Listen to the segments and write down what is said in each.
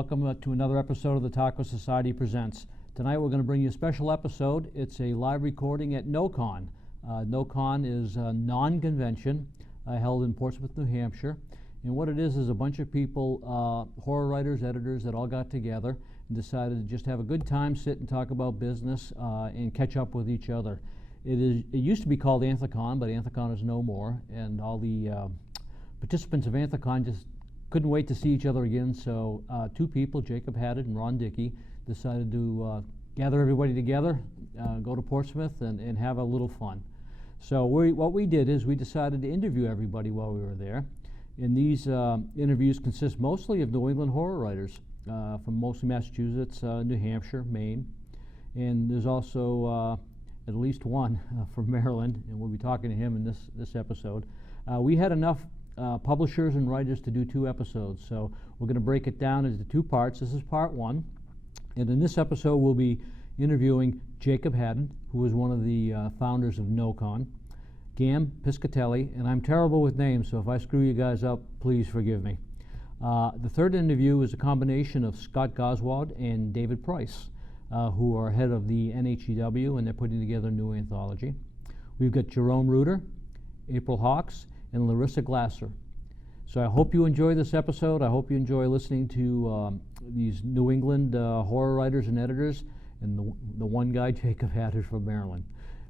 welcome to another episode of the Taco Society Presents. Tonight we're going to bring you a special episode. It's a live recording at NoCon. NoCon is a non-convention held in Portsmouth, New Hampshire. And what it is a bunch of people, horror writers, editors, that all got together and decided to just have a good time, sit and talk about business and catch up with each other. It used to be called Anthicon, but Anthicon is no more. And all the participants of Anthicon just couldn't wait to see each other again, so two people, Jacob Haddon and Ron Dickey, decided to gather everybody together, go to Portsmouth, and have a little fun. So what we did is we decided to interview everybody while we were there. And these interviews consist mostly of New England horror writers from mostly Massachusetts, New Hampshire, Maine. And there's also at least one from Maryland, and we'll be talking to him in this episode. We had enough publishers and writers to do 2 episodes, so we're going to break it down into 2 parts. This is part 1, and in this episode we'll be interviewing Jacob Haddon, who is one of the founders of NoCon, Gam Piscatelli, and I'm terrible with names, so if I screw you guys up, please forgive me. The third interview is a combination of Scott Goswald and David Price, who are head of the NHEW, and they're putting together a new anthology. We've got Jerome Reuter, April Hawks, and Larissa Glasser. So I hope you enjoy this episode. I hope you enjoy listening to these New England horror writers and editors, and the one guy, Jacob Haddon from Maryland.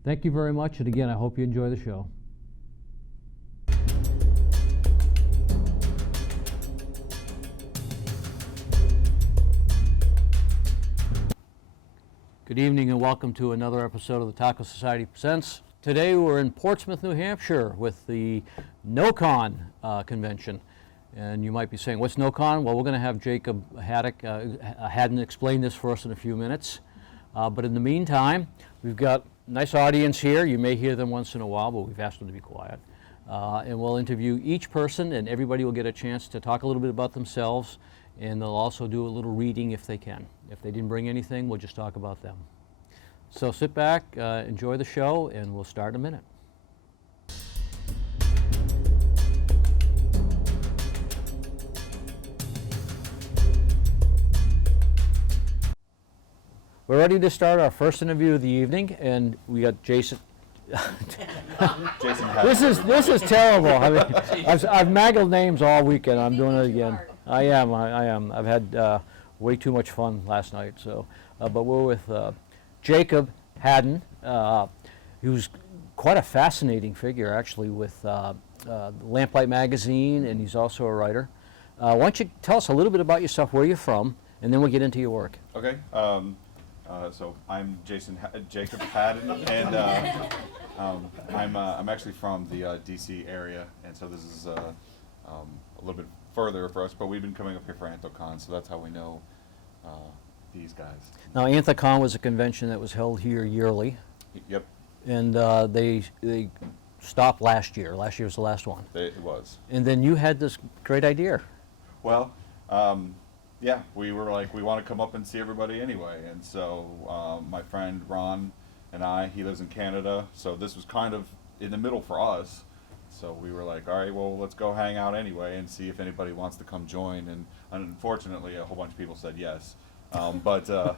Thank you very much, and again, I hope you enjoy the show. Good evening and welcome to another episode of the Taco Society Presents. Today we're in Portsmouth, New Hampshire with the NoCon convention. And you might be saying, what's NoCon? Well, we're going to have Jacob Haddon explain this for us in a few minutes. But in the meantime, we've got a nice audience here. You may hear them once in a while, but we've asked them to be quiet. And we'll interview each person, and everybody will get a chance to talk a little bit about themselves, and they'll also do a little reading if they can. If they didn't bring anything, we'll just talk about them. So sit back, enjoy the show, and we'll start in a minute. We're ready to start our first interview of the evening, and we got Jason. Jason This is terrible. I mean, I've maggled names all weekend. I'm doing it again. I am. I've had way too much fun last night. So, but we're with Jacob Haddon, who's quite a fascinating figure, actually, with Lamplight magazine, and he's also a writer. Why don't you tell us a little bit about yourself, where you're from, and then we'll get into your work. Okay. So I'm Jacob Haddon, and I'm actually from the DC area, and so this is a little bit further for us, but we've been coming up here for Anthicon, so that's how we know these guys. Now, Anthicon was a convention that was held here yearly. Yep. And they stopped last year. Last year was the last one. It was. And then you had this great idea. Well, yeah, we were like, we want to come up and see everybody anyway, and so my friend Ron and he lives in Canada, so this was kind of in the middle for us. So we were like, all right, well, let's go hang out anyway and see if anybody wants to come join. And unfortunately, a whole bunch of people said yes. But no,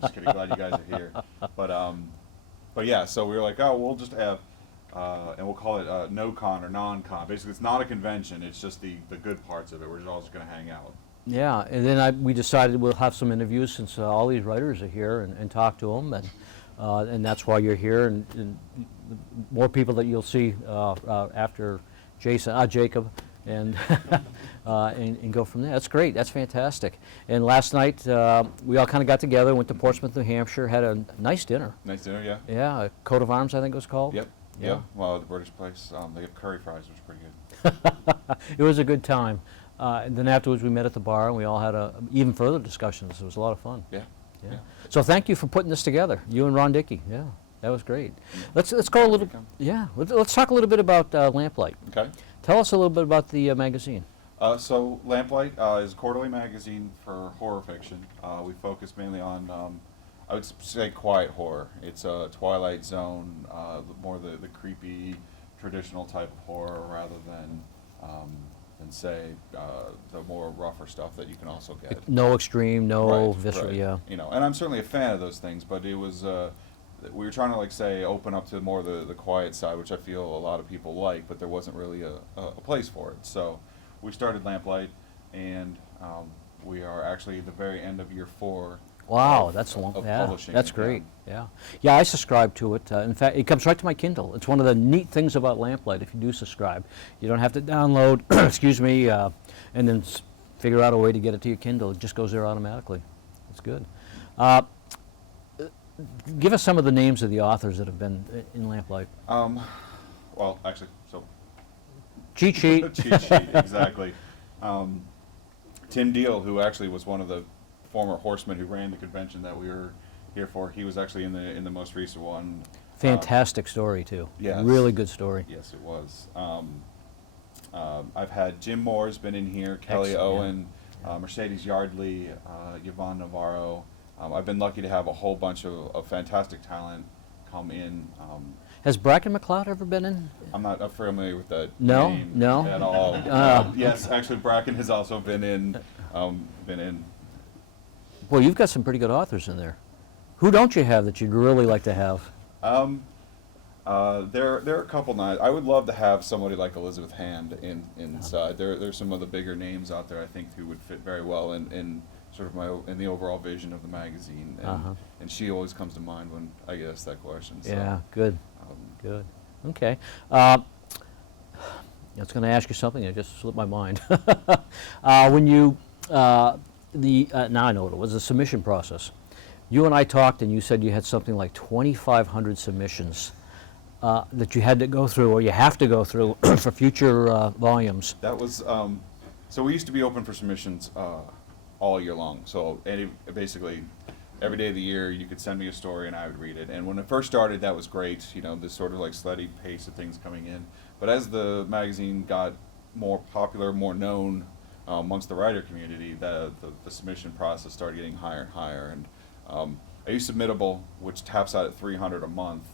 just kidding. Glad you guys are here. But yeah, so we were like, oh, we'll just have, and we'll call it NoCon or non-con. Basically, it's not a convention. It's just the good parts of it. We're all just going to hang out. Yeah, and then we decided we'll have some interviews since all these writers are here and talk to them, and that's why you're here, and more people that you'll see after Jacob, and and go from there. That's great. That's fantastic. And last night we all kind of got together, went to Portsmouth, New Hampshire, had a nice dinner. Nice dinner, yeah. Yeah, Coat of Arms, I think it was called. Yep. Yeah. Well, the British place, they have curry fries, which is pretty good. It was a good time. And then afterwards we met at the bar and we all had even further discussions. It was a lot of fun. Yeah. Yeah. So thank you for putting this together, you and Ron Dickey. Yeah, that was great. Let's go a little. Yeah, let's talk a little bit about Lamplight. Okay. Tell us a little bit about the magazine. So Lamplight is a quarterly magazine for horror fiction. We focus mainly on, I would say, quiet horror. It's a Twilight Zone, more the creepy, traditional type of horror rather than say the more rougher stuff that you can also get. No extreme, no Right, visceral, right. yeah. You know, and I'm certainly a fan of those things, but it was we were trying to, like, say, open up to more the quiet side, which I feel a lot of people like, but there wasn't really a place for it. So we started Lamplight, and we are actually at the very end of year 4. Wow, of, that's long. of Yeah, publishing that's it, great. Yeah, yeah. I subscribe to it. In fact, it comes right to my Kindle. It's one of the neat things about Lamplight. If you do subscribe, you don't have to download, excuse me, and then figure out a way to get it to your Kindle. It just goes there automatically. It's good. Give us some of the names of the authors that have been in Lamplight. Well, actually, so Cheat sheet. cheat sheet, exactly. Tim Deal, who actually was one of the former horsemen who ran the convention that we were here for, he was actually in the most recent one. Fantastic story too. Yes. Really good story. Yes, it was. I've had Jim Moore's been in here, Kelly Excellent, Owen, Mercedes Yardley, Yvonne Navarro. I've been lucky to have a whole bunch of fantastic talent come in. Has Bracken McLeod ever been in? I'm not familiar with that No? name No? at all. Yes, actually, Bracken has also been in. Boy, you've got some pretty good authors in there. Who don't you have that you'd really like to have? There are a couple nice. I would love to have somebody like Elizabeth Hand inside. There's some of the bigger names out there, I think, who would fit very well in sort of in the overall vision of the magazine, and she always comes to mind when I get asked that question. So, Yeah, good, good. Okay. I was going to ask you something. It just slipped my mind. When you now I know what it was, the submission process. You and I talked, and you said you had something like 2,500 submissions that you had to go through, or you have to go through, for future volumes. That was so we used to be open for submissions all year long. So basically every day of the year you could send me a story and I would read it. And when it first started, that was great. You know, this sort of like steady pace of things coming in. But as the magazine got more popular, more known amongst the writer community, the submission process started getting higher and higher. And I use Submittable, which taps out at 300 a month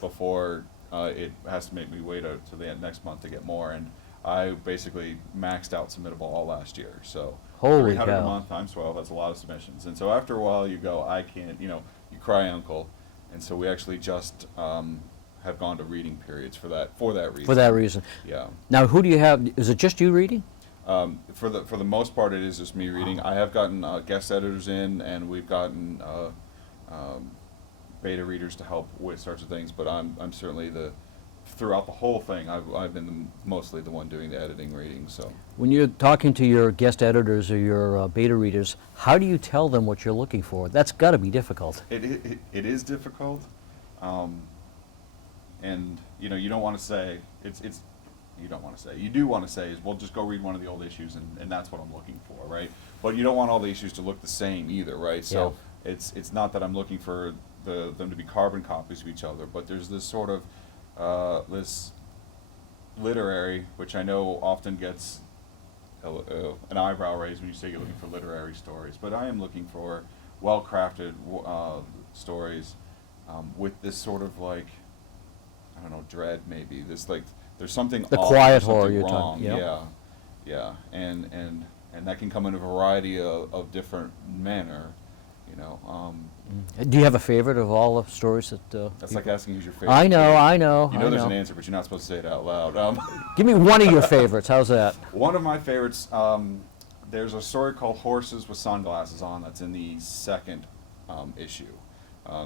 before it has to make me wait to the next month to get more. And I basically maxed out Submittable all last year. So Holy 300 cow. a month times 12, that's a lot of submissions. And so after a while you go, I can't, you cry uncle. And so we actually just have gone to reading periods for that reason. For that reason. Yeah. Now, who do you have? Is it just you reading? For the most part, it is just me reading. I have gotten guest editors in, and we've gotten beta readers to help with sorts of things. But I'm certainly throughout the whole thing, I've been mosly the one doing the editing, reading. So When you're talking to your guest editors or your beta readers, how do you tell them what you're looking for? That's got to be difficult. it is difficult, and you don't want to say it's. You don't want to say. You do want to say is, well, just go read one of the old issues, and that's what I'm looking for, right? But you don't want all the issues to look the same either, right? So it's not that I'm looking for them to be carbon copies of each other, but there's this sort of this literary, which I know often gets an eyebrow raised when you say you're looking for literary stories, but I am looking for well-crafted stories with this sort of like, I don't know, dread maybe. This like there's something The off, quiet there's horror something you're wrong. talking. Yeah, and that can come in a variety of different manner, Do you have a favorite of all the stories that? That's like asking who's your favorite. I know, kid. I know. You I know there's know. an answer, but you're not supposed to say it out loud. Give me one of your favorites. How's that? One of my favorites, there's a story called Horses with Sunglasses On that's in the second issue,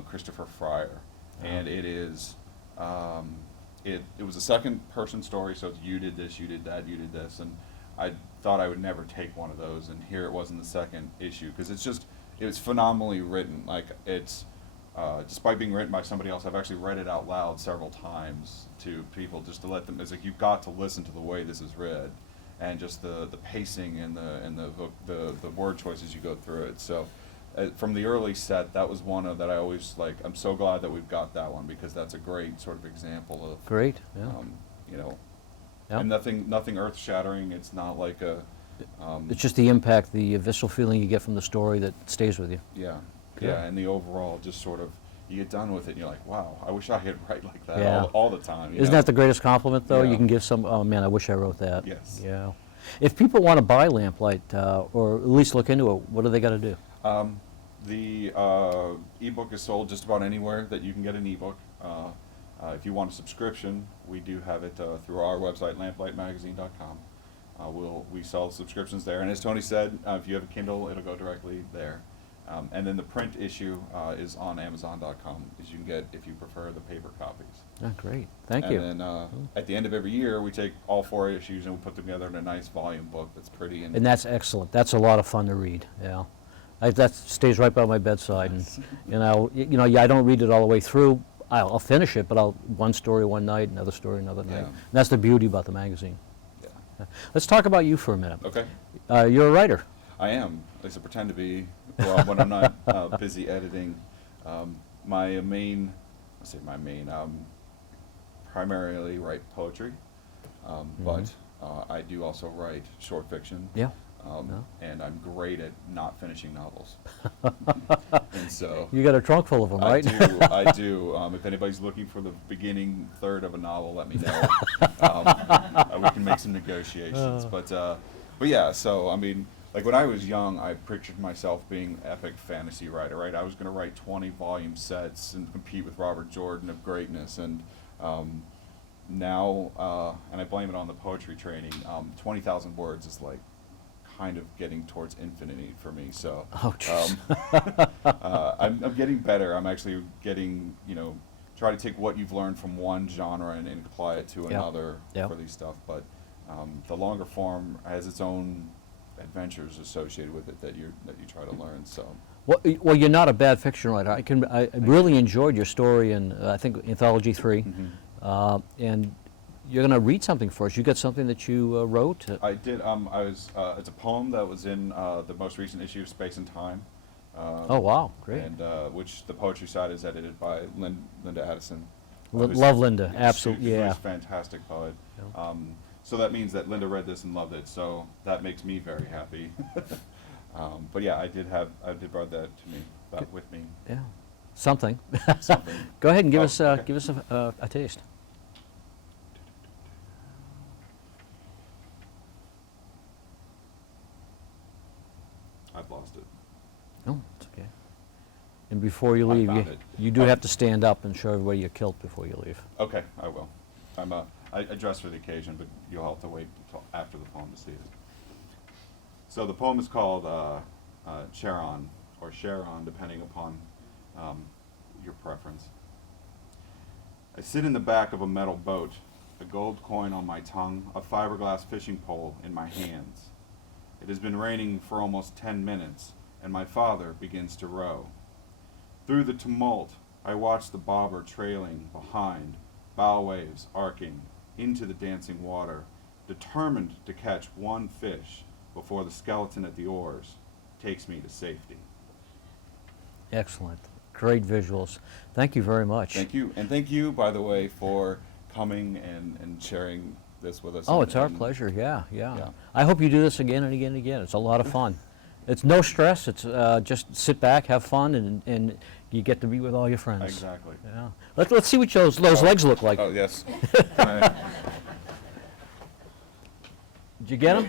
Christopher Fryer. And it is, it was a second person story, so it's you did this, you did that, you did this. And I thought I would never take one of those, and here it was in the second issue, because it was phenomenally written. Like, it's, despite being written by somebody else, I've actually read it out loud several times to people just to let them, it's like you've got to listen to the way this is read, and just the pacing and the word choices you go through it. So from the early set, that was one of that I always like. I'm so glad that we've got that one, because that's a great sort of example of Great. Yeah. Yeah. And nothing earth shattering. It's not like a It's just the impact, the visceral feeling you get from the story that stays with you. yeah. Good. Yeah, and the overall just sort of, you get done with it and you're like, wow, I wish I could write like that Yeah. all the time. Isn't that the greatest compliment, though? Yeah. You can give some, oh man, I wish I wrote that. Yes. Yeah. If people want to buy Lamplight, or at least look into it, what do they got to do? The ebook is sold just about anywhere that you can get an ebook. If you want a subscription, we do have it through our website, lamplightmagazine.com. We sell subscriptions there, and as Tony said, if you have a Kindle, it'll go directly there. And then the print issue is on Amazon.com, as you can get if you prefer the paper copies. Oh, great. Thank you. And then at the end of every year, we take all 4 issues and we put them together in a nice volume book that's pretty. And that's excellent. That's a lot of fun to read. Yeah, that stays right by my bedside. And I don't read it all the way through. I'll finish it, but one story one night, another story another night. Yeah. And that's the beauty about the magazine. Yeah. Let's talk about you for a minute. Okay. You're a writer. I am. At least I pretend to be when I'm not busy editing. Primarily write poetry, but I do also write short fiction. Yeah. And I'm great at not finishing novels. And so you got a trunk full of them, right? I do. If anybody's looking for the beginning third of a novel, let me know. We can make some negotiations. But yeah. So I mean, like when I was young, I pictured myself being an epic fantasy writer. Right? I was going to write 20-volume sets and compete with Robert Jordan of greatness. And now, and I blame it on the poetry training. 20,000 words is like kind of getting towards infinity for me. So I'm getting better. I'm actually getting, try to take what you've learned from one genre and apply it to another for these stuff. But the longer form has its own adventures associated with it that you try to learn. So. Well, you're not a bad fiction writer. I really enjoyed your story in I think Anthology 3, and you're going to read something for us. You got something that you wrote? I did. It's a poem that was in the most recent issue of Space and Time. Oh wow, great! And which the poetry side is edited by Linda Haddon. Love Linda, absolutely, She's a fantastic poet. Yeah. So that means that Linda read this and loved it. So that makes me very happy. But yeah, I did brought that to me, with me. Yeah, something. Something. Go ahead and give us a taste. I've lost it. Oh, it's okay. And before you leave, you do have to stand up and show everybody your kilt before you leave. Okay, I will. I dress for the occasion, but you'll have to wait until after the poem to see it. So the poem is called Charon, or Charon, depending upon your preference. I sit in the back of a metal boat, a gold coin on my tongue, a fiberglass fishing pole in my hands. It has been raining for almost 10 minutes, and my father begins to row. Through the tumult, I watch the bobber trailing behind, bow waves arcing into the dancing water, determined to catch one fish before the skeleton at the oars takes me to safety. Excellent. Great visuals. Thank you very much. Thank you. And thank you, by the way, for coming and sharing this with us. Oh, it's our pleasure. Yeah. I hope you do this again and again and again. It's a lot of fun. It's no stress. It's just sit back, have fun, and you get to be with all your friends. Exactly. Yeah. Let's see what those legs look like. Oh, yes. Did you get them?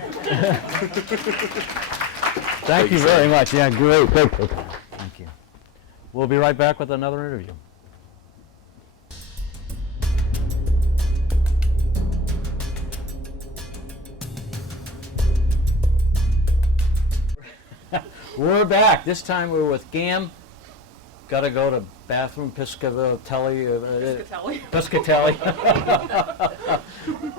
Thank you very much. Yeah, great. Thank you. We'll be right back with another interview. We're back. This time we're with Gam. Got to go to bathroom Piscatelli.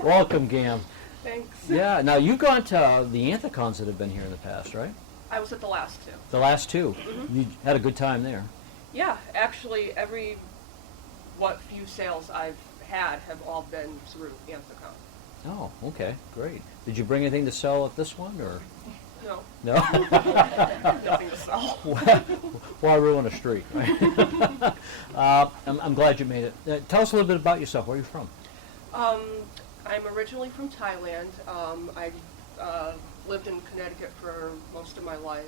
Welcome, Gam. Thanks. Yeah. Now you've gone to the Anthicons that have been here in the past, right? I was at the last two. The last two. You had a good time there. Yeah, actually, every few sales I've had have all been through Anthicon. Oh, okay, great. Did you bring anything to sell at this one, or? No. No? Nothing to sell. Why ruin a street? Right? I'm glad you made it. Tell us a little bit about yourself. Where are you from? I'm originally from Thailand. I lived in Connecticut for most of my life.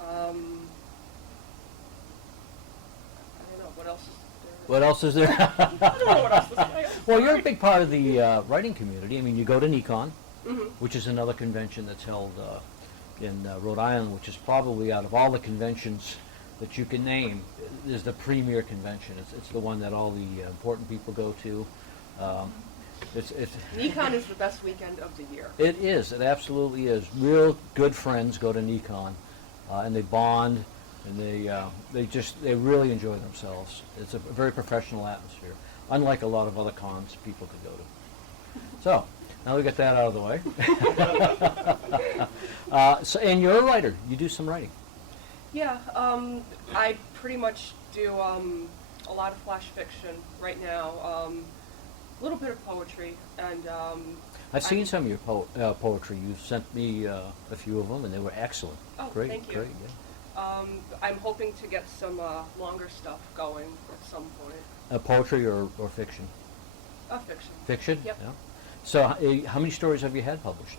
I don't know, what else is there? What else is there? I don't know what else is there. Well, you're a big part of the writing community. I mean, you go to NeCon. which is another convention that's held in Rhode Island, which is probably out of all the conventions that you can name, is the premier convention. It's the one that all the important people go to. It's NeCon is the best weekend of the year. It is. It absolutely is. Real good friends go to NeCon, and they bond, and they really enjoy themselves. It's a very professional atmosphere, unlike a lot of other cons people could go to. So now we got that out of the way. And you're a writer. You do some writing. Yeah, I pretty much do a lot of flash fiction right now. A little bit of poetry, and I've seen some of your poetry. You sent me a few of them, and they were excellent. Oh, great, thank you. Great, yeah. I'm hoping to get some longer stuff going at some point. Poetry or fiction? Fiction. Fiction? Yep. Yeah. So how many stories have you had published?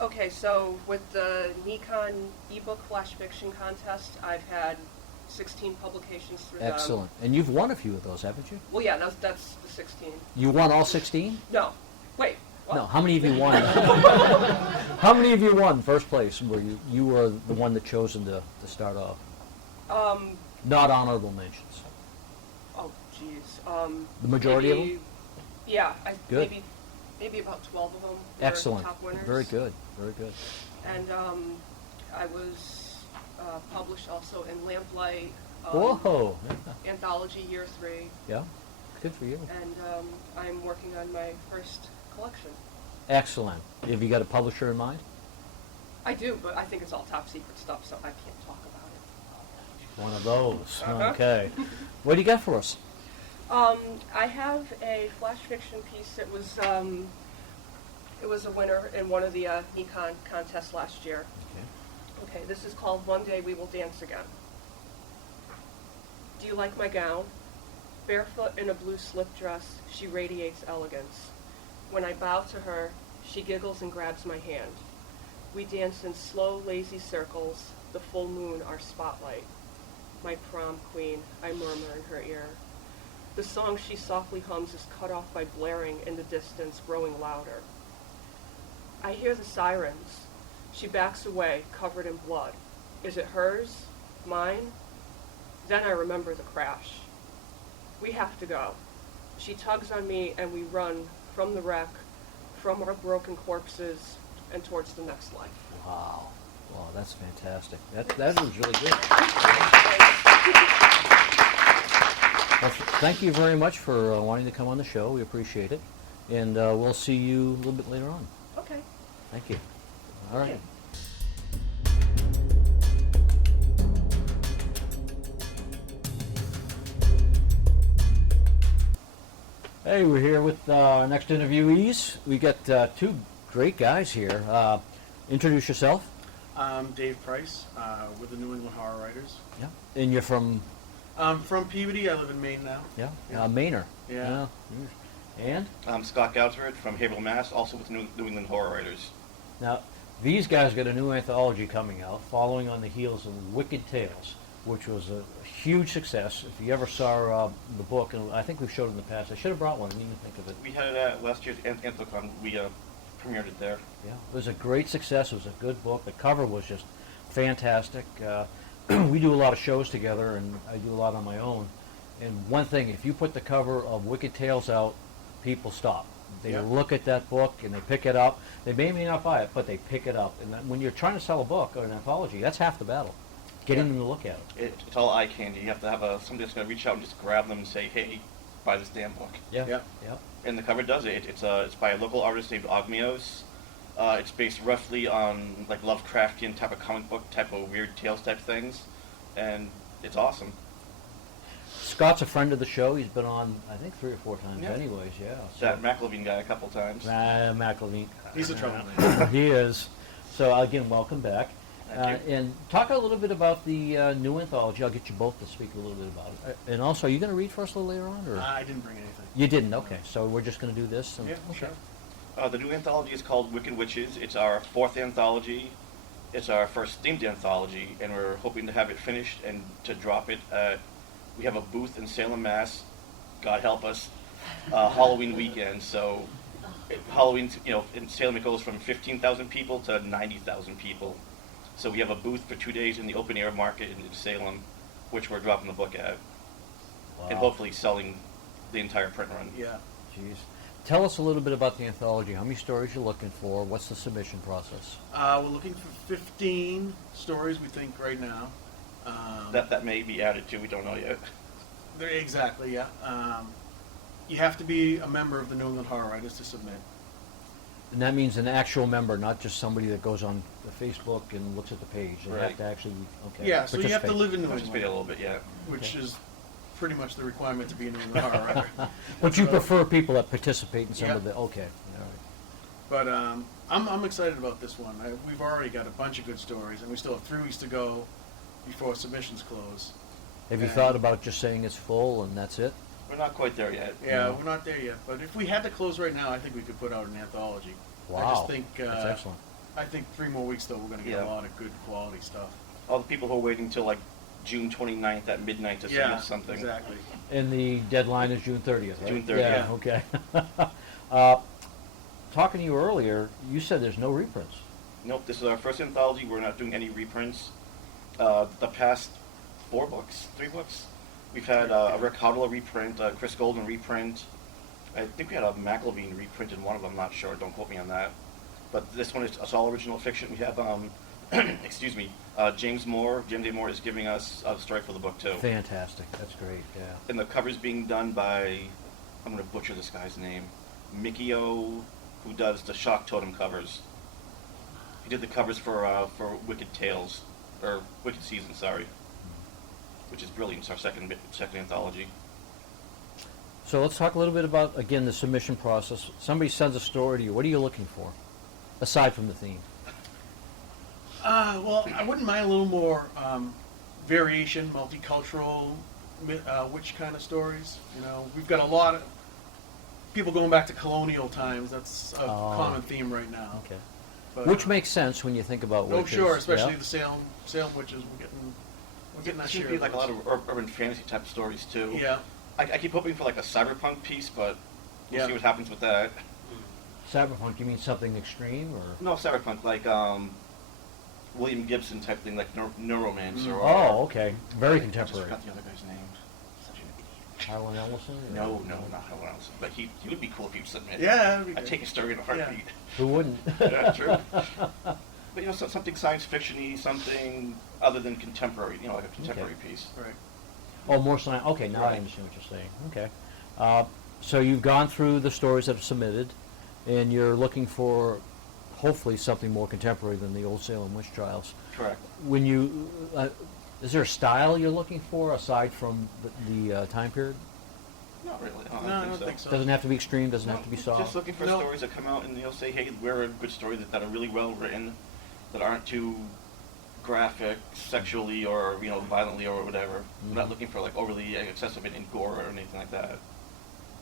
Okay, so with the NeCon ebook flash fiction contest, I've had 16 publications through them. Excellent. And you've won a few of those, haven't you? Well, yeah, that's the 16. You won all 16? No. Wait. What? No. How many have you won? How many have you won first place where you were the one that chosen to start off? Not honorable mentions. Oh, geez. The majority of them? Yeah. Good. Maybe about 12 of them were Excellent. top winners. Very good. Very good. And I was published also in Lamplight. Whoa. Anthology Year 3. Yeah. Good for you. And I'm working on my first collection. Excellent. Have you got a publisher in mind? I do, but I think it's all top secret stuff, so I can't talk about it. One of those. Uh-huh. Okay. What do you got for us? I have a flash fiction piece. It was a winner in one of the NeCon contests last year. Okay, this is called One Day We Will Dance Again. Do you like my gown? Barefoot in a blue slip dress, she radiates elegance. When I bow to her, she giggles and grabs my hand. We dance in slow, lazy circles, the full moon our spotlight. My prom queen, I murmur in her ear. The song she softly hums is cut off by blaring in the distance, growing louder. I hear the sirens. She backs away, covered in blood. Is it hers? Mine? Then I remember the crash. We have to go. She tugs on me and we run from the wreck, from our broken corpses, and towards the next life. Wow. Wow, that's fantastic. That was really good. Well, thank you very much for wanting to come on the show. We appreciate it. And we'll see you a little bit later on. Okay. Thank you. All right. Hey, we're here with our next interviewees. We got two great guys here. Introduce yourself. I'm Dave Price with the New England Horror Writers. Yeah. And you're from? I'm from Peabody. I live in Maine now. Yeah. Yeah. Mainer. Yeah. And? I'm Scott Goudsworth from Haverhill, Mass., also with New England Horror Writers. Now, these guys got a new anthology coming out, following on the heels of Wicked Tales, which was a huge success. If you ever saw the book, and I think we've showed it in the past, I should have brought one. We didn't think of it. We had it at last year's Anthrocon. We premiered it there. Yeah, it was a great success. It was a good book. The cover was just fantastic. We do a lot of shows together, and I do a lot on my own. And one thing, if you put the cover of Wicked Tales out, people stop. They look at that book and they pick it up. They may not buy it, but they pick it up. And when you're trying to sell a book or an anthology, that's half the battle. Getting them to look at it. It's all eye candy. You have to have somebody that's going to reach out and just grab them and say, "Hey, buy this damn book." Yeah. And the cover does it. It's by a local artist named Ogmios. It's based roughly on like Lovecraftian type of comic book type of weird tales type things, and it's awesome. Scott's a friend of the show. He's been on, I think, 3 or 4 times anyways, yeah. So, That McLevine guy a couple times. McElveen. He's a troublemaker. He is. So, again, welcome back. Thank you. And talk a little bit about the new anthology. I'll get you both to speak a little bit about it. And also, are you going to read for us a little later on? Or? I didn't bring anything. You didn't? Okay. So we're just going to do this? And, Yeah, okay. sure. The new anthology is called Wicked Witches. It's our 4th anthology. It's our first themed anthology, and we're hoping to have it finished and to drop it. We have a booth in Salem, Mass. God help us. Halloween weekend. So Halloween, in Salem it goes from 15,000 people to 90,000 people. So we have a booth for 2 days in the open air market in Salem, which we're dropping the book at, and Wow. hopefully selling the entire print run. Yeah. Jeez. Tell us a little bit about the anthology. How many stories you're looking for? What's the submission process? We're looking for 15 stories, we think, right now. That may be added to. We don't know yet. Exactly, yeah. You have to be a member of the New England Horror Writers to submit. And that means an actual member, not just somebody that goes on the Facebook and looks at the page. They have Right. to actually, okay. Yeah, so you have to participate. live in New Participate a England, little bit, yeah. which is pretty much the requirement to be a New England Horror Writer. But you So- prefer people that participate in some Yeah. of the, okay, all right. But I'm excited about this one. We've already got a bunch of good stories, and we still have 3 weeks to go before submissions close. Have you And- thought about just saying it's full and that's it? We're not quite there yet. Yeah, No. we're not there yet. But if we had to close right now, I think we could put out an anthology. I Wow, just think that's excellent. I think 3 more weeks though, we're going to get Yeah. a lot of good quality stuff. All the people who are waiting till like June 29th at midnight to submit something. exactly. And the deadline is June 30th, right? June 30th. Yeah, okay. Talking to you earlier, you said there's no reprints. Nope, this is our first anthology. We're not doing any reprints. The past 3 books, we've had a Rick Hoddle reprint, a Chris Golden reprint. I think we had a McElveen reprint in one of them. I'm not sure. Don't quote me on that. But this one is it's all original fiction. We have, excuse me, James A. Moore is giving us a story for the book too. Fantastic, that's great, yeah. And the cover's being done by, I'm going to butcher this guy's name, Mikio, who does the Shock Totem covers. He did the covers for Wicked Tales, or Wicked Season, sorry, which is brilliant. It's our second anthology. So let's talk a little bit about, again, the submission process. Somebody sends a story to you, what are you looking for, aside from the theme? Well, I wouldn't mind a little more variation, multicultural, witch kind of stories. We've got a lot of people going back to colonial times. That's a Oh. common theme right now. Okay. But, Which makes sense when you think about oh, witches. sure, especially yeah? the Salem witches. We're getting that There should share be of like a those. lot of urban fantasy type stories too. Yeah, I keep hoping for like a cyberpunk piece, but we'll Yeah. see what happens with that. Cyberpunk, you mean something extreme, or? No, cyberpunk, like William Gibson type thing, like Neuromancer. Or, Oh, okay, very I just contemporary. forgot the other guy's name. Such an idiot. Harlan Ellison? or- No, not Helen Ellison. But he would be cool if he'd submit. yeah, that'd be I'd good. take a story in a heartbeat. Who wouldn't? Yeah, true. But something science fiction-y, something other than contemporary, like a contemporary piece. Right. Oh, more science, okay, now I Right. understand what you're saying, okay. So you've gone through the stories that are submitted, and you're looking for, hopefully, something more contemporary than the old Salem witch trials. Correct. When you, is there a style you're looking for, aside from the time period? Not really. No, I don't think so. Doesn't have to be extreme, doesn't have to be Just soft? looking for No. stories that come out and say, hey, we're a good story that are really well written, that aren't too graphic, sexually or violently or whatever. I'm not looking for like overly excessive in gore or anything like that.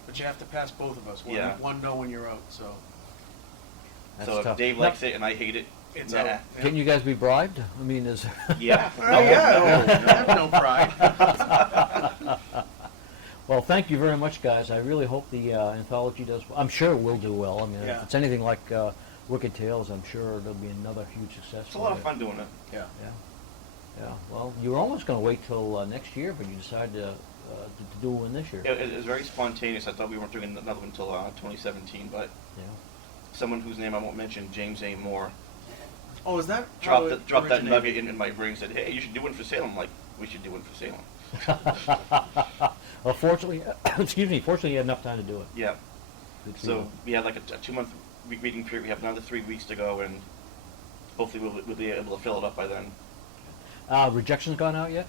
But you have to pass both of us. Yeah. One no when you're out. So That's so tough. if Dave Now, likes it and I hate it, it's nah. out. Yeah. Can you guys be bribed? I mean, is... Yeah. Oh, yeah. I have no pride. Well, thank you very much, guys. I really hope the anthology does. I'm sure it will do well. I mean, Yeah. if it's anything like Wicked Tales, I'm sure it'll be another huge success. It's a lot of fun doing it. Yeah. Yeah, yeah. Well, you were almost going to wait till next year, but you decided to do one this year. It was very spontaneous. I thought we weren't doing another one until 2017, but Yeah. someone whose name I won't mention, James A. Moore, Oh, is that how it dropped that originated? nugget in my brain and said, hey, you should do one for Salem. I'm like, we should do one for Salem. Well, fortunately, fortunately, you had enough time to do it. Yeah. Good for So you. we had like a 2-month reading period. We have another 3 weeks to go, and hopefully we'll be able to fill it up by then. Rejections gone out yet?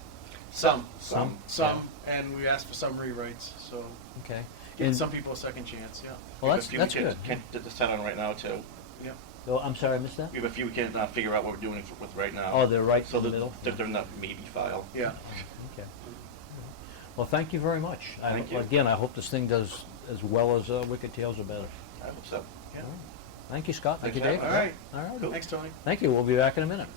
Some, Some? and we asked for some rewrites. So Okay. giving And- some people a second chance. Yeah. Well, We have a few that's we good. can't decide on right now too. Yeah. Oh, I'm sorry, I missed that. We have a few we can't figure out what we're doing with right now. Oh, they're right so in the middle? They're in the maybe file. Yeah. Okay. Well, thank you very much. Thank you. Again, I hope this thing does as well as Wicked Tales or better. I hope so. Yeah. Thank you, Scott. Thank you, Thanks Dave. for All right. All right. Cool. Thanks, Tony. Thank you. We'll be back in a minute.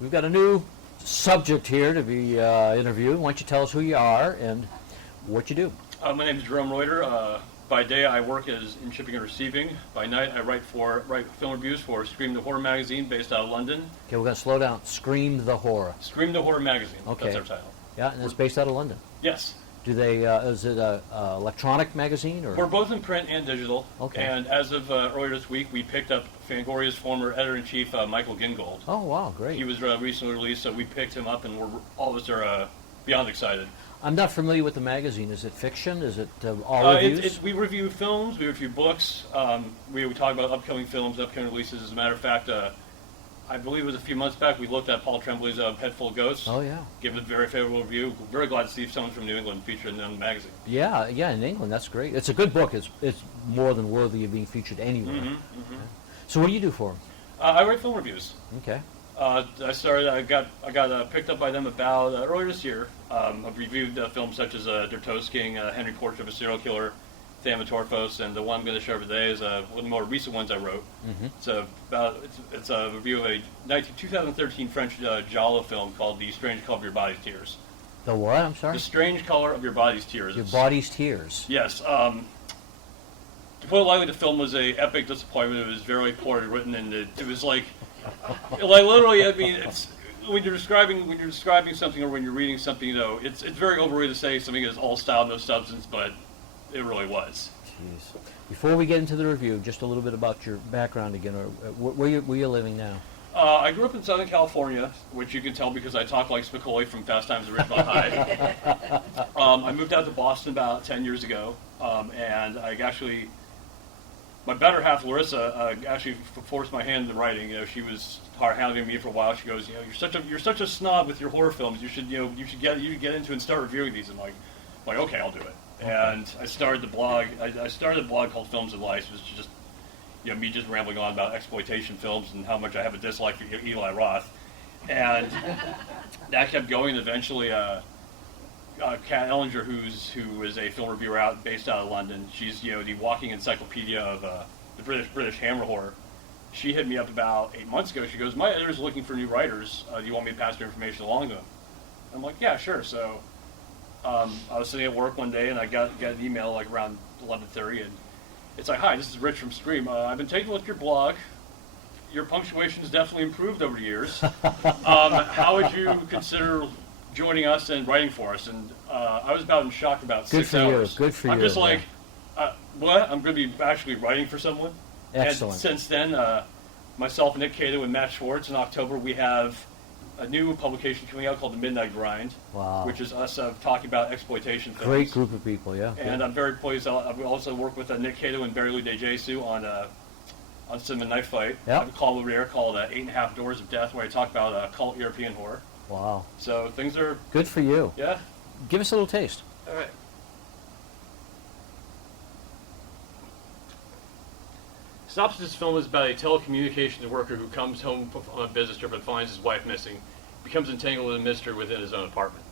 We've got a new subject here to be interviewed. Why don't you tell us who you are and what you do? My name is Jerome Reuter. By day, I work in shipping and receiving. By night, I write film reviews for Scream the Horror magazine, based out of London. Okay, we're going to slow down. Scream the Horror. Scream the Horror magazine. Okay. That's our title. Yeah, and it's based out of London. Yes. Do they? Is it a electronic magazine or? We're both in print and digital. Okay. And as of earlier this week, we picked up Fangoria's former editor-in-chief, Michael Gingold. Oh wow, great! He was recently released, so we picked him up, and all of us are beyond excited. I'm not familiar with the magazine. Is it fiction? Is it all reviews? We review films, we review books, we talk about upcoming films, upcoming releases. As a matter of fact, I believe it was a few months back we looked at Paul Tremblay's Head Full of Ghosts. Oh yeah. Gave it a very favorable review. Very glad to see someone from New England featured in the magazine. Yeah, in England, that's great. It's a good book. It's more than worthy of being featured anywhere. Mm-hmm, mm-hmm. Yeah. So what do you do for them? I write film reviews. Okay. I got picked up by them about earlier this year. I've reviewed films such as Der King, Henry Portrait of a Serial Killer, Thanatorphos, and the one I'm going to show today is one of the more recent ones I wrote. Mm-hmm. It's a review of a 2013 French giallo film called The Strange Color of Your Body's Tears. The what? I'm sorry? The Strange Color of Your Body's Tears. Your Body's Tears. Yes. To put it lightly, the film was a epic disappointment. It was very poorly written, and it was like literally. I mean, it's when you're describing something or when you're reading something, it's very overrated to say something is all style, no substance, but it really was. Jeez. Before we get into the review, just a little bit about your background again. Or where you living now? I grew up in Southern California, which you can tell because I talk like Spicoli from Fast Times at Ridgemont High. I moved out to Boston about 10 years ago, and my better half, Larissa, actually forced my hand into writing. She was hard-hounding me for a while. She goes, you're such a snob with your horror films. You should get into it and start reviewing these. I'm like, okay, I'll do it. Okay. And I started the blog. I started a blog called Films and Life, which is just me just rambling on about exploitation films and how much I have a dislike for Eli Roth, and that kept going. Eventually, Kat Ellinger, who is a film reviewer based out of London. She's the walking encyclopedia of the British Hammer horror. She hit me up about 8 months ago. She goes, "My editor's looking for new writers. Do you want me to pass your information along to them?" I'm like, "Yeah, sure." So I was sitting at work one day and I got an email like around 11:30, and it's like, "Hi, this is Rich from Scream. I've been taking a look at your blog. Your punctuation's definitely improved over the years. How would you consider joining us and writing for us?" And I was about in shock about 6 hours. Good for you. I'm just like, what? I'm going to be actually writing for someone? Excellent. And since then, myself, Nick Cato, and Matt Schwartz, in October, we have a new publication coming out called The Midnight Grind, which is us talking about exploitation films. Great group of people, yeah. And I'm very pleased. I also work with Nick Cato and Barry Lou DeJesu on Cinema Knife Fight. Yep. I have a column over there called 8.5 Doors of Death, where I talk about cult European horror. Wow. So things are... Good for you. Yeah. Give us a little taste. All right. Synopsis film is about a telecommunications worker who comes home on a business trip and finds his wife missing, becomes entangled in a mystery within his own apartment.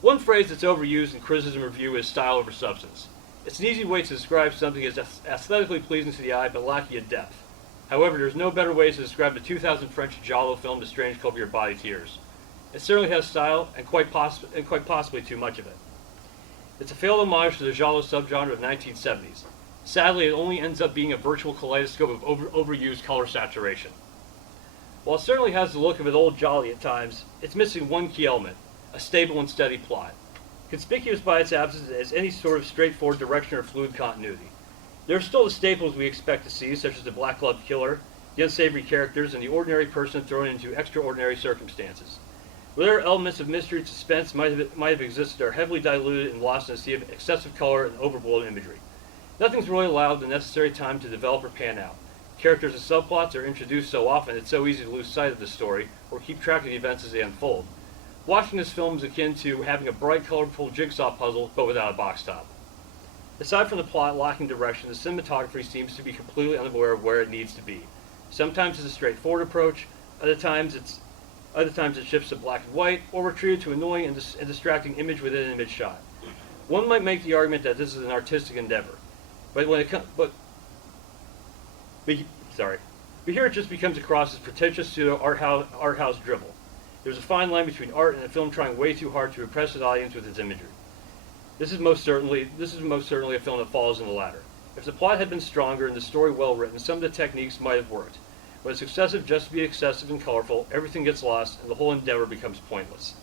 One phrase that's overused in criticism review is style over substance. It's an easy way to describe something as aesthetically pleasing to the eye but lacking in depth. However, there's no better way to describe the 2000 French giallo film The Strange Color of Your Body's Tears. It certainly has style, and quite possibly too much of it. It's a failed homage to the giallo subgenre of the 1970s. Sadly, it only ends up being a virtual kaleidoscope of overused color saturation. While it certainly has the look of an old jolly at times, it's missing one key element, a stable and steady plot. Conspicuous by its absence is any sort of straightforward direction or fluid continuity. There are still the staples we expect to see, such as the black-gloved killer, the unsavory characters, and the ordinary person thrown into extraordinary circumstances. Whatever elements of mystery and suspense might have existed are heavily diluted and lost in a sea of excessive color and overblown imagery. Nothing's really allowed the necessary time to develop or pan out. Characters and subplots are introduced so often it's so easy to lose sight of the story or keep track of the events as they unfold. Watching this film is akin to having a bright, colorful jigsaw puzzle, but without a box top. Aside from the plot lacking direction, the cinematography seems to be completely unaware of where it needs to be. Sometimes it's a straightforward approach, other times it shifts to black and white, or retreated to annoying and distracting image within an image shot. One might make the argument that this is an artistic endeavor, but here it just becomes across as pretentious pseudo art house dribble. There's a fine line between art and a film trying way too hard to impress an audience with its imagery. This is most certainly a film that falls in the latter. If the plot had been stronger and the story well written, some of the techniques might have worked. When it's excessive just to be excessive and colorful, everything gets lost and the whole endeavor becomes pointless.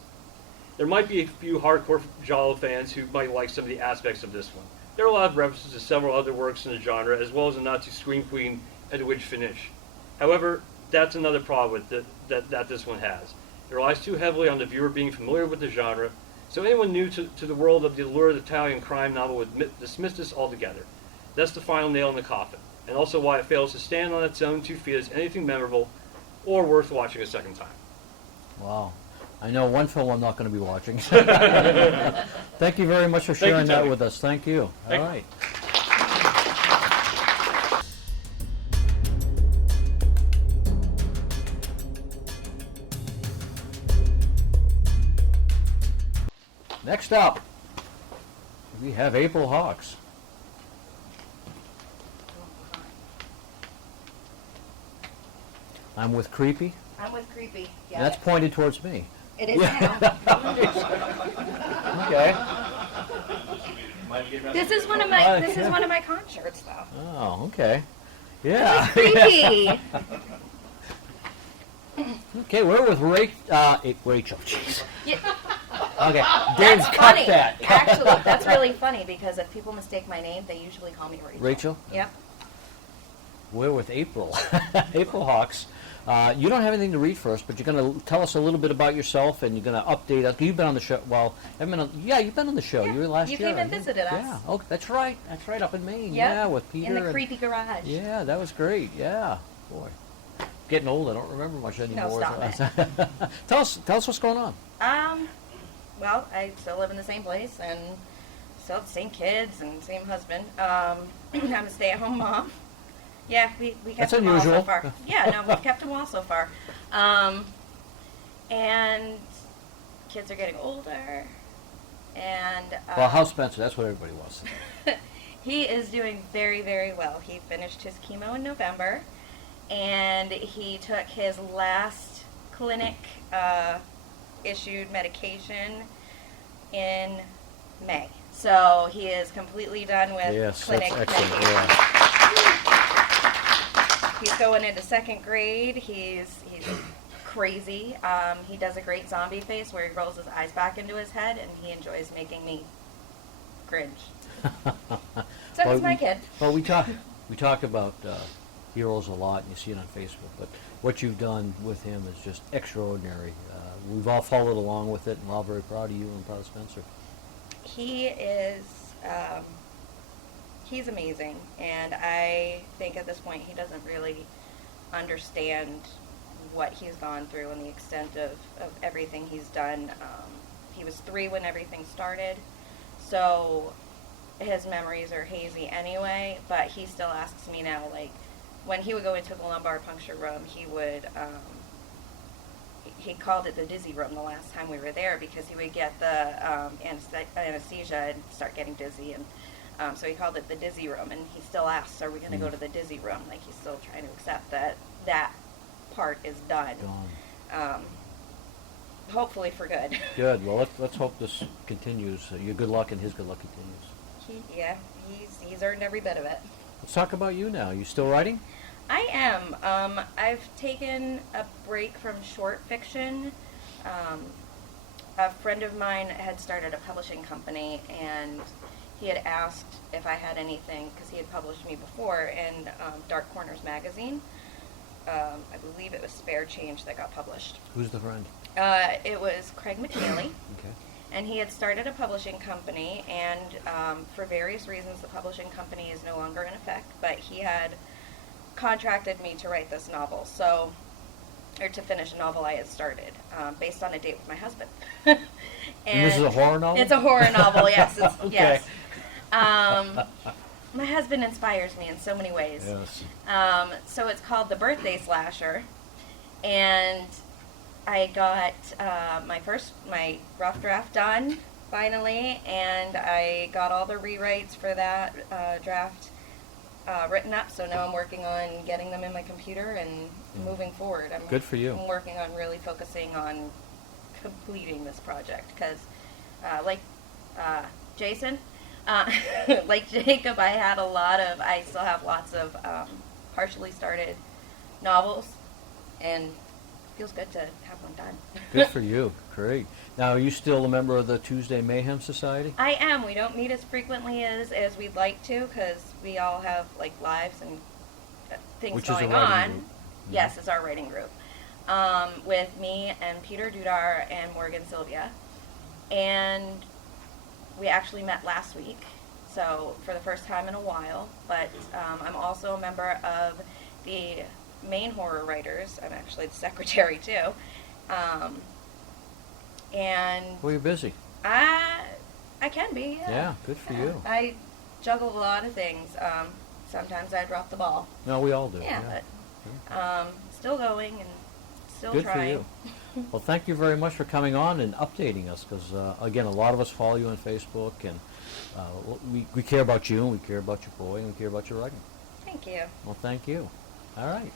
There might be a few hardcore Giallo fans who might like some of the aspects of this one. There are a lot of references to several other works in the genre, as well as a nod to Scream Queen and The Witch Finish. However, that's another problem that this one has. It relies too heavily on the viewer being familiar with the genre, so anyone new to the world of the allure of the Italian crime novel would dismiss this altogether. That's the final nail in the coffin, and also why it fails to stand on its own 2 feet as anything memorable or worth watching a second time. Wow. I know one film I'm not going to be watching. Thank you very much for Thank you, sharing that Tony. with us. Thank you. Thank All you. right. Next up, we have April Hawks. I'm with Creepy. I'm with Creepy. Yeah. And that's pointed towards me. It is now. Okay. This is one of my con shirts though. Oh, okay. Yeah. Creepy. Okay, we're with Rachel. Jeez. Yeah, Okay, Dave's that's cut funny. that. Actually, that's really funny because if people mistake my name, they usually call me Rachel. Rachel? Yep. We're with April. April Hawks. You don't have anything to read first, but you're going to tell us a little bit about yourself, and you're going to update us. You've been on the show. Well, you've been on the show. Yeah, You were last you year. came and I think. visited us. Yeah. Oh, that's right. That's right. Up in Maine. Yep. Yeah, with Peter. In the and- creepy garage. Yeah, that was great. Yeah, boy. Getting old. I don't remember much anymore. stop Tell us what's going on. Well, I still live in the same place and still have the same kids and same husband. I'm a stay-at-home mom. Yeah, we kept That's them all so unusual. far. Yeah, no, we've kept them all so far. And kids are getting older. And Well, how's Spencer? That's what everybody wants. he is doing very, very well. He finished his chemo in November, and he took his last clinic issued medication in May. So he is completely done with Yes, clinic that's excellent. medication. Yeah. He's going into 2nd grade. He's crazy. He does a great zombie face where he rolls his eyes back into his head, and he enjoys making me cringe. So Well, he's my kid. Well, we talk about heroes a lot, and you see it on Facebook. But what you've done with him is just extraordinary. We've all followed along with it, and we're all very proud of you and proud of Spencer. He is, he's amazing, and I think at this point he doesn't really understand what he's gone through and the extent of everything he's done. He was 3 when everything started, so his memories are hazy anyway, but he still asks me now, like, when he would go into the lumbar puncture room, he would, he called it the dizzy room the last time we were there because he would get the anesthesia and start getting dizzy, and so he called it the dizzy room, and he still asks, are we going to go to the dizzy room? Like, he's still trying to accept that that part is done. Hopefully for good. Good. Well, let's hope this continues. Your good luck and his good luck continues. He's earned every bit of it. Let's talk about you now. You still writing? I am. I've taken a break from short fiction. A friend of mine had started a publishing company, and he had asked if I had anything, because he had published me before in Dark Corners magazine. I believe it was Spare Change that got published. Who's the friend? It was Craig McNeely. Okay. And he had started a publishing company, and for various reasons, the publishing company is no longer in effect, but he had contracted me to write this novel, or to finish a novel I had started, based on a date with my husband. And this is a horror novel? It's a horror novel, yes. Okay. Yes. My husband inspires me in so many ways. Yes. So it's called The Birthday Slasher, and I got my rough draft done finally, and I got all the rewrites for that draft written up. So now I'm working on getting them in my computer and moving forward. Good for you. I'm working on really focusing on completing this project because, like Jason, like Jacob, I still have lots of partially started novels, and it feels good to have one done. Good for you. Great. Now, are you still a member of the Tuesday Mayhem Society? I am. We don't meet as frequently as we'd like to because we all have like lives and things Which is a going writing on. group. Yes, it's our writing group. With me and Peter Dudar and Morgan Sylvia. And we actually met last week, so for the first time in a while. But I'm also a member of the main horror writers. I'm actually the secretary too. And Well, you're busy. I can be, yeah. Yeah, good for you. I juggle a lot of things. Sometimes I drop the ball. No, we all do. Yeah, but still going and still Good trying. for you. Well, thank you very much for coming on and updating us because, again, a lot of us follow you on Facebook, and we care about you, and we care about your boy, and we care about your writing. Thank you. Well, thank you. All right.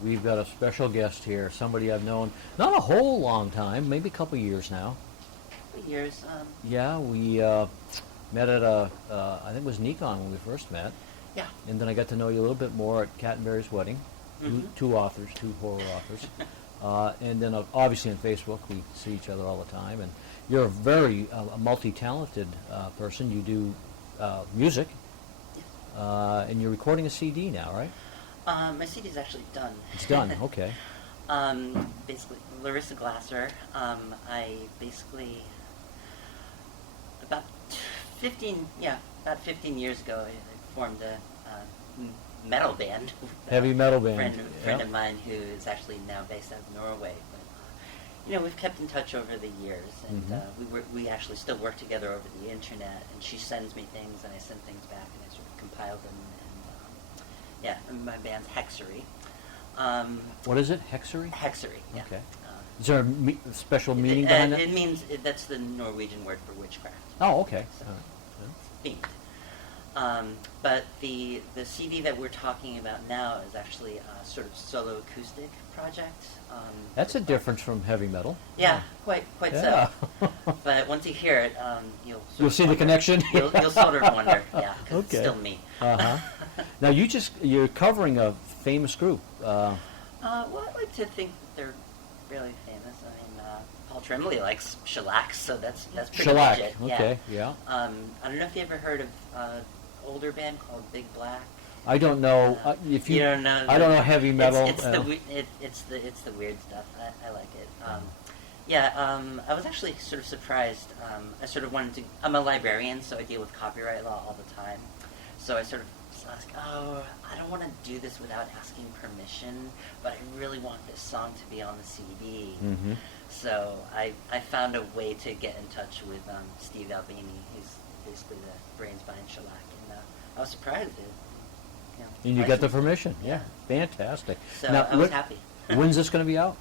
We've got a special guest here, somebody I've known not a whole long time, maybe a couple years now. Years. Yeah, we met at I think it was NeCon when we first met. Yeah. And then I got to know you a little bit more at Cat and Barry's wedding. Two authors, two horror authors. And then obviously on Facebook we see each other all the time. And you're a very multi-talented person. You do music. And you're recording a CD now, right? My CD is actually done. It's done, okay. Basically, Larissa Glasser. I basically about 15 years ago, I formed a metal band. with Heavy metal band. Friend Yep. of mine who is actually now based out of Norway. But we've kept in touch over the years, and we actually still work together over the internet. And she sends me things, and I send things back, and I sort of compile them. And my band's Hexery. What is it? Hexery? Hexery. Yeah. Okay. Is there a special meaning behind that? It means that's the Norwegian word for witchcraft. Oh, okay. So, All right. it's themed. But the CD that we're talking about now is actually a sort of solo acoustic project. That's a difference from heavy metal. Yeah, quite Yeah. so. But once you hear it, you'll You'll see the connection? You'll sort of wonder, yeah, because Okay. it's still me. Uh-huh. Now you're covering a famous group. Well, I like to think that they're really famous. I mean, Paul Tremblay likes shellac, so that's pretty Shellac. much it. Okay. Yeah. I don't know if you ever heard of an older band called Big Black. I don't know if You don't know. I don't know heavy metal. It's the weird stuff. I like it. I was actually sort of surprised. I sort of wanted to. I'm a librarian, so I deal with copyright law all the time. So I sort of was like, I don't want to do this without asking permission, but I really want this song to be on the CD. Mm-hmm. So I found a way to get in touch with Steve Albini, who's basically the brains behind Shellac, and I was surprised. And you got the permission. Yeah. Fantastic. So Now, I was happy. When's this going to be out?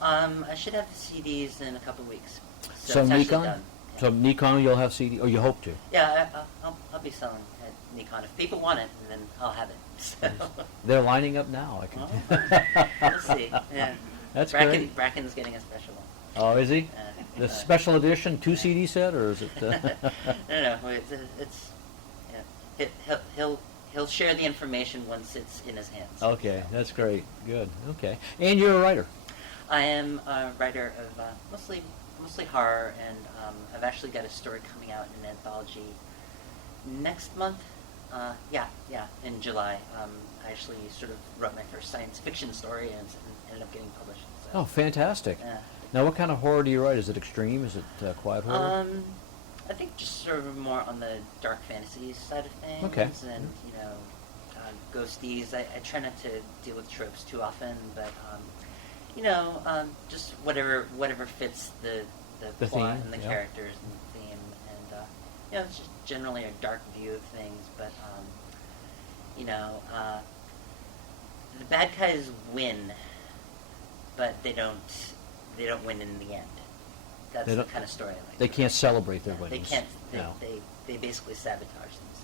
I should have the CDs in a couple weeks. So it's actually NeCon? done. So NeCon you'll have CD, or you hope to? Yeah, I'll be selling at NeCon. If people want it, then I'll have it. So. They're lining up now. I can. We'll see. Yeah. That's great. Bracken's getting a special one. Oh, is he? The special edition 2 CD set, or is it? No. It's yeah. He'll share the information once it's in his hands. Okay, that's great. Good. Okay, and you're a writer. I am a writer of mostly horror, and I've actually got a story coming out in an anthology next month. In July. I actually sort of wrote my first science fiction story, and ended up getting published. So. Oh, fantastic. Now, what kind of horror do you write? Is it extreme? Is it quiet horror? I think just sort of more on the dark fantasy side of things. Okay. And, ghosties. I try not to deal with tropes too often, but, just whatever fits the The plot theme, and the yeah. characters and the theme. And, it's just generally a dark view of things, but, the bad guys win, but they don't win in the end. that's They the don't- kind of story I like. They can't celebrate their They winnings. can't. They, No. they basically sabotage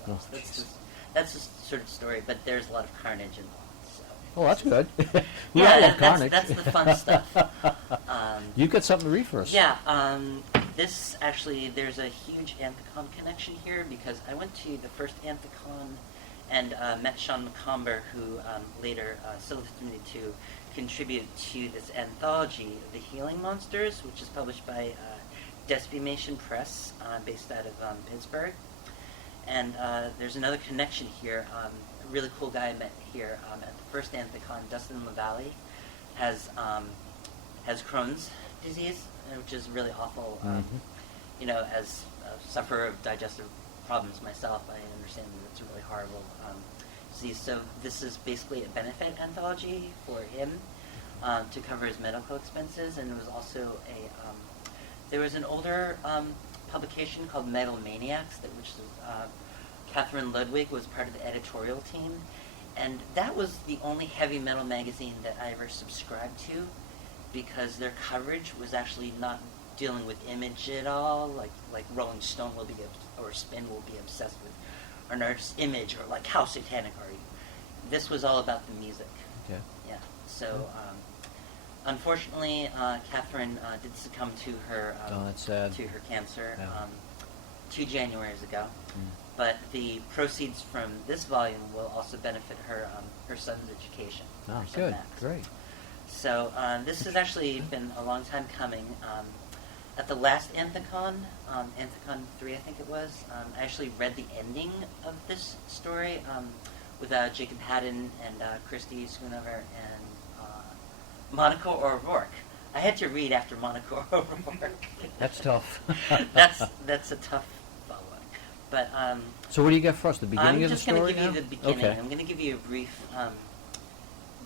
themselves. Oh, that's jeez. just that's the sort of story. But there's a lot of carnage involved. So. Oh, that's good. We Yeah, all love that's carnage. the fun stuff. You've got something to read for us. Yeah, this actually, there's a huge Anthicon connection here because I went to the first Anthicon and met Sean McComber, who later solicited me to contribute to this anthology of the Healing Monsters, which is published by Decimation Press, based out of Pittsburgh. And there's another connection here. A really cool guy I met here at the first Anthicon, Dustin LaValle, has Crohn's disease, which is really awful. You know, as a sufferer of digestive problems myself, I understand that it's a really horrible disease. So this is basically a benefit anthology for him to cover his medical expenses, and it was also there was an older publication called Metal Maniacs, which is Catherine Ludwig was part of the editorial team, and that was the only heavy metal magazine that I ever subscribed to, because their coverage was actually not dealing with image at all, like Rolling Stone will be or Spin will be obsessed with an artist's image, or like how satanic are you. This was all about the music. Okay. Yeah. So unfortunately, Catherine did succumb to her Oh, that's sad. to her cancer Yeah. 2 Januaries ago. But the proceeds from this volume will also benefit her her son's education. Oh, her son good. Max. Great. So this has actually been a long time coming. At the last Anthicon, Anthicon 3 I think it was, I actually read the ending of this story with Jacob Haddon and Christy Schoonover and Monica O'Rourke. I had to read after Monica O'Rourke. That's tough. that's a tough follow-up. But So what do you got for us? The beginning I'm of the just going story to give you now? the beginning. Okay. I'm going to give you a brief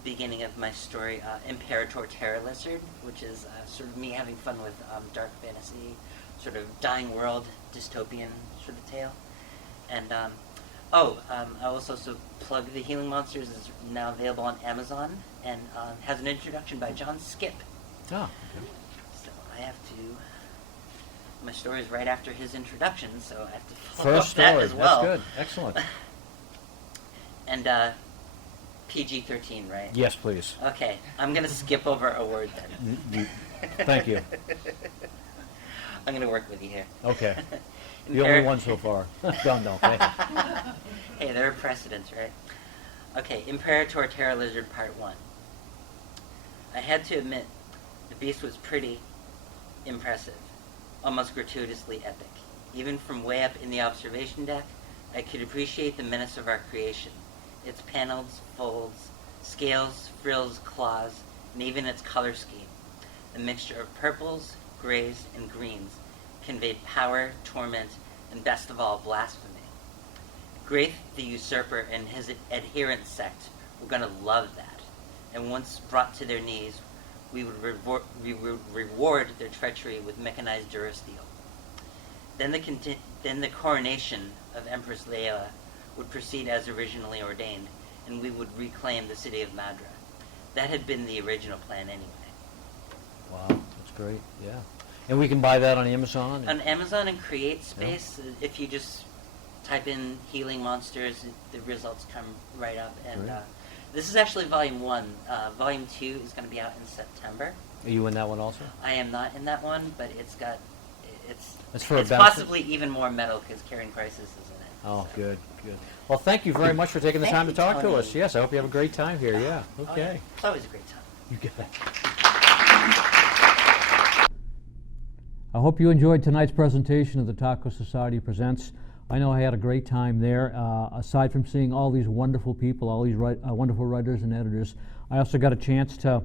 beginning of my story, Imperator Terror Lizard, which is sort of me having fun with dark fantasy, sort of dying world, dystopian sort of tale. And I will also plug The Healing Monsters is now available on Amazon and has an introduction by John Skip. Ah, So I have to. My story is right after his introduction, so I have to follow first up that story. as well. That's good. Excellent. And PG-13, right? Yes, please. Okay, I'm going to skip over a word then. Thank you. I'm going to work with you here. Okay. The only one so far. No. Hey. Hey, there are precedents, right? Okay, Imperator Terror Lizard Part 1. I had to admit, the beast was pretty impressive, almost gratuitously epic. Even from way up in the observation deck, I could appreciate the menace of our creation. Its panels, folds, scales, frills, claws, and even its color scheme. A mixture of purples, grays, and greens conveyed power, torment, and best of all, blasphemy. Graith the usurper and his adherent sect were going to love that, and once brought to their knees, we would reward their treachery with mechanized durasteel. Then the coronation of Empress Leia would proceed as originally ordained, and we would reclaim the city of Madra. That had been the original plan anyway. Wow, that's great. Yeah. And we can buy that on Amazon? On Amazon and Create Space, if you just type in Healing Monsters, the results come right up. And Great. this is actually Volume 1. Volume 2 is going to be out in September. Are you in that one also? I am not in that one, but it's for a it's benefit? possibly even more metal because Carrying Crisis is in it. Oh, so. good. Well, thank you very much for taking the Thank time to you, talk to Tony. us. Yes, I hope you have a great time here. Yeah. Oh, yeah. Okay. It's always a great time. You get it. I hope you enjoyed tonight's presentation of the Taco Society Presents. I know I had a great time there. Aside from seeing all these wonderful people, all these wonderful writers and editors, I also got a chance to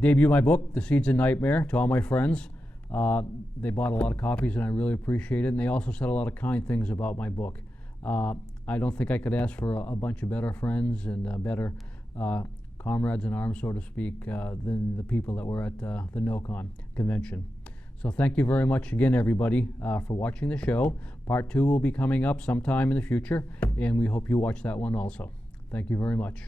debut my book, The Seeds of Nightmare, to all my friends. They bought a lot of copies, and I really appreciate it. And they also said a lot of kind things about my book. I don't think I could ask for a bunch of better friends and better comrades in arms, so to speak, than the people that were at the NoCon convention. So thank you very much again, everybody, for watching the show. Part 2 will be coming up sometime in the future, and we hope you watch that one also. Thank you very much.